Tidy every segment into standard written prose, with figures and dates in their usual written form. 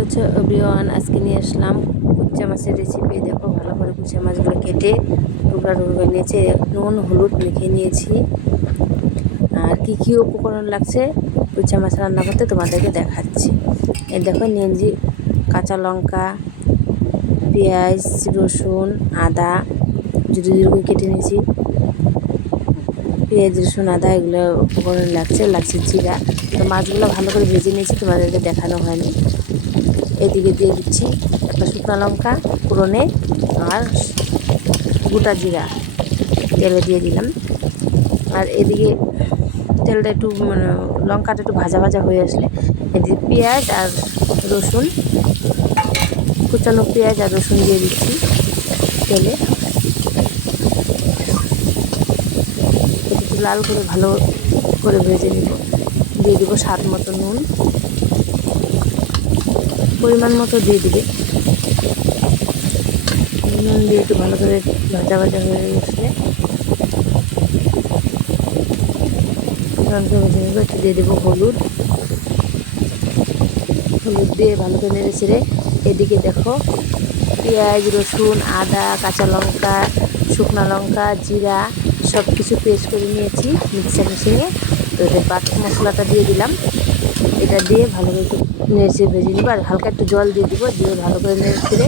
Hello everyone, আজকে নিয়ে আসলাম কুচা মাছের রেসিপি। দেখো, ভালো করে কুচা মাছগুলো কেটে টুকরা টুকরা নিয়েছি, নুন হলুদ মেখে নিয়েছি। আর কি কি উপকরণ লাগছে কুচা মাছ রান্না করতে তোমাদেরকে দেখাচ্ছি। এই দেখো, নিয়েছি কাঁচা লঙ্কা, পেঁয়াজ, রসুন, আদা জুড়ি জুড়ি করে কেটে নিয়েছি। পেঁয়াজ, রসুন, আদা এগুলো উপকরণ লাগছে জিরা। তো মাছগুলো ভালো করে ভেজে নিয়েছি, তোমাদেরকে দেখানো হয়নি। এদিকে দিয়ে দিচ্ছি একটা শুকনো লঙ্কা ফোড়নে, আর গোটা জিরা তেলে দিয়ে দিলাম। আর এদিকে তেলটা একটু লঙ্কাটা একটু ভাজা ভাজা হয়ে আসলে এদিকে পেঁয়াজ আর রসুন, কুচানো পেঁয়াজ আর রসুন দিয়ে দিচ্ছি তেলে। একটু লাল করে ভালো করে ভেজে নিব। দিয়ে দেবো স্বাদ মতো নুন, পরিমাণ মতো দিয়ে দিবে। নুন দিয়ে একটু ভালো করে ভাজা ভাজা হয়ে গেছে, ভেজে নেবো। একটু দিয়ে দেবো হলুদ দিয়ে ভালো করে নেড়ে ছেড়ে এদিকে দেখো পেঁয়াজ, রসুন, আদা, কাঁচা লঙ্কা, শুকনো লঙ্কা, জিরা সব কিছু পেস্ট করে নিয়েছি মিক্সার মেশিনে। তো এদের বাটা মশলাটা দিয়ে দিলাম। এটা দিয়ে ভালো করে একটু নেড়ে ভেজে নেবো। আর হালকা একটু জল দিয়ে দিব, দিয়ে ভালো করে নেড়ে ছেড়ে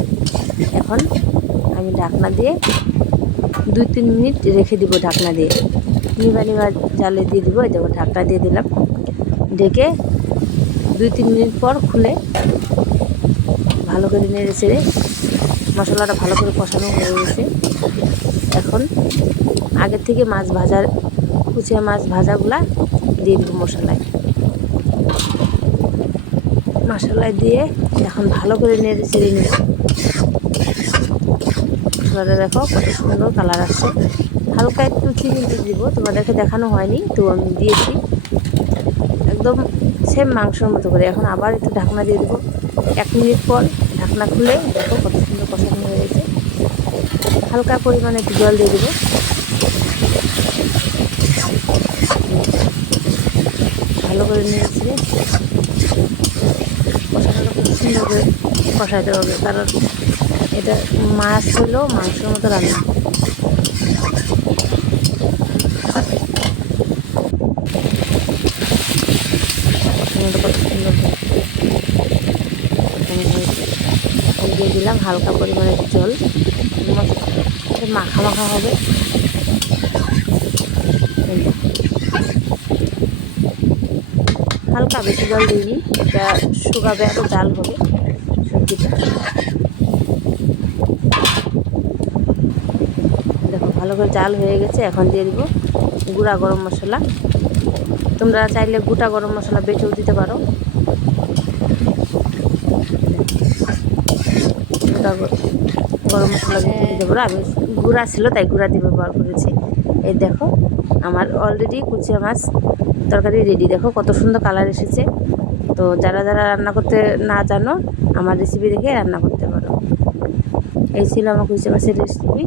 এখন আমি ঢাকনা দিয়ে 2-3 মিনিট রেখে দিব। ঢাকনা দিয়ে নিবা জালে দিয়ে দিব। এই দেখো, ঢাকনা দিয়ে দিলাম। ঢেকে 2-3 মিনিট পর খুলে ভালো করে নেড়ে ছেড়ে মশলাটা ভালো করে কষানো হয়ে গেছে। এখন আগের থেকে মাছ ভাজার কুচিয়া মাছ ভাজাগুলা দিয়ে দিব মশলায় দিয়ে এখন ভালো করে নেড়ে ছেড়ে নিব। মশলাটা দেখো কত সুন্দর কালার আসছে। হালকা একটু চিনি দিয়ে দিব, তোমাদেরকে দেখানো হয়নি, তো আমি দিয়েছি একদম সেম মাংসের মতো করে। এখন আবার একটু ঢাকনা দিয়ে দেবো। 1 মিনিট পর ঢাকনা খুলে দেখো কত সুন্দর কষানো হয়ে গেছে। হালকা পরিমাণে একটু জল দিয়ে দেবো। ভালো করে নিয়েছি। কষানোটা খুব সুন্দর করে কষাইতে হবে, কারণ এটা মাছ হলেও মাংসের মতো রান্না। কত সুন্দর দিয়ে দিলাম হালকা পরিমাণে জল, মাখা মাখা হবে। হালকা বেশি জল দিইনি, এটা শুকাবে, আরও জাল হবে সবজিটা। দেখো ভালো করে জাল হয়ে গেছে। এখন দিয়ে দিব গুঁড়া গরম মশলা। তোমরা চাইলে গোটা গরম মশলা বেটেও দিতে পারো। গোটা গরম মশলা বেটে দিতে পারো, আমি গুঁড়া ছিল তাই গুঁড়া দিয়ে ব্যবহার করেছি। এই দেখো আমার অলরেডি কুচিয়া মাছ তরকারি রেডি। দেখো কত সুন্দর কালার এসেছে। তো যারা যারা রান্না করতে না জানো, আমার রেসিপি দেখে রান্না করতে পারো। এই ছিল আমার কুচিয়া মাছের রেসিপি।